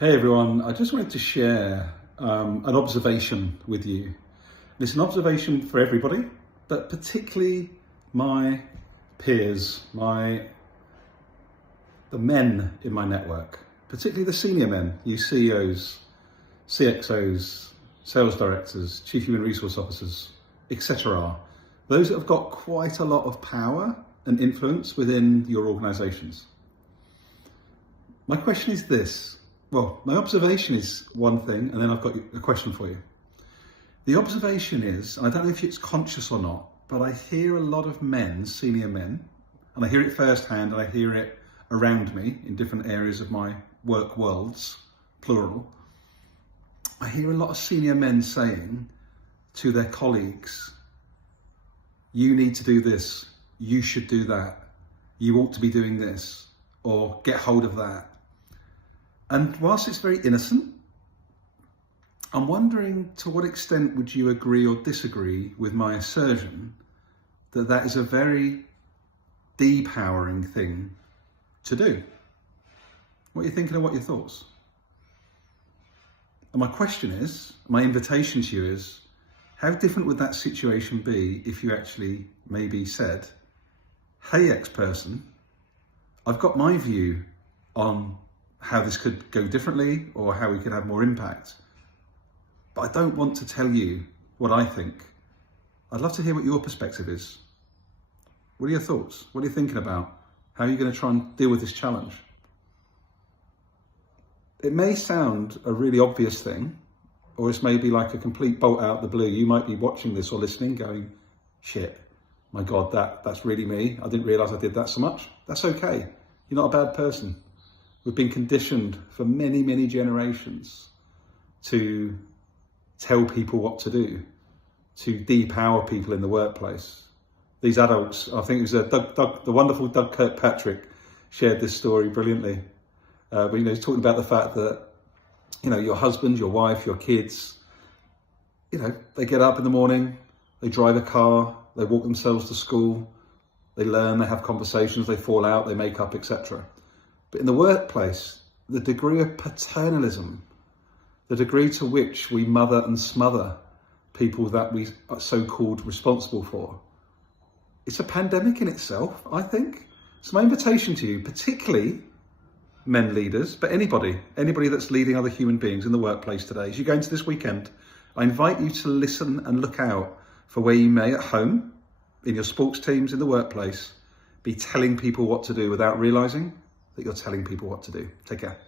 Hey everyone, I just wanted to share an observation with you. It's an observation for everybody, but particularly my peers, the men in my network, particularly the senior men, you CEOs, CXOs, sales directors, chief human resource officers, etc. Those that have got quite a lot of power and influence within your organizations. My question is this. Well, my observation is one thing, and then I've got a question for you. The observation is, and I don't know if it's conscious or not, but I hear a lot of men, senior men, and I hear it firsthand, and I hear it around me in different areas of my work worlds, plural. I hear a lot of senior men saying to their colleagues, you need to do this, you should do that, you ought to be doing this, or get hold of that. And whilst it's very innocent, I'm wondering to what extent would you agree or disagree with my assertion that that is a very depowering thing to do? What are you thinking and what are your thoughts? And my question is, my invitation to you is, how different would that situation be if you actually maybe said, hey X person, I've got my view on how this could go differently or how we could have more impact, but I don't want to tell you what I think. I'd love to hear what your perspective is. What are your thoughts? What are you thinking about? How are you going to try and deal with this challenge? It may sound a really obvious thing, or it's maybe like a complete bolt out of the blue. You might be watching this or listening going, shit, my God, that's really me. I didn't realize I did that so much. That's okay. You're not a bad person. We've been conditioned for many, many generations to tell people what to do, to depower people in the workplace. These adults, I think it was the wonderful Doug Kirkpatrick shared this story brilliantly. But, he's talking about the fact that, your husband, your wife, your kids, they get up in the morning, they drive a car, they walk themselves to school, they learn, they have conversations, they fall out, they make up, etc. But in the workplace, the degree of paternalism, the degree to which we mother and smother people that we are so-called responsible for, it's a pandemic in itself, I think. So my invitation to you, particularly men leaders, but anybody that's leading other human beings in the workplace today, as you go into this weekend, I invite you to listen and look out for where you may at home, in your sports teams, in the workplace, be telling people what to do without realizing that you're telling people what to do. Take care.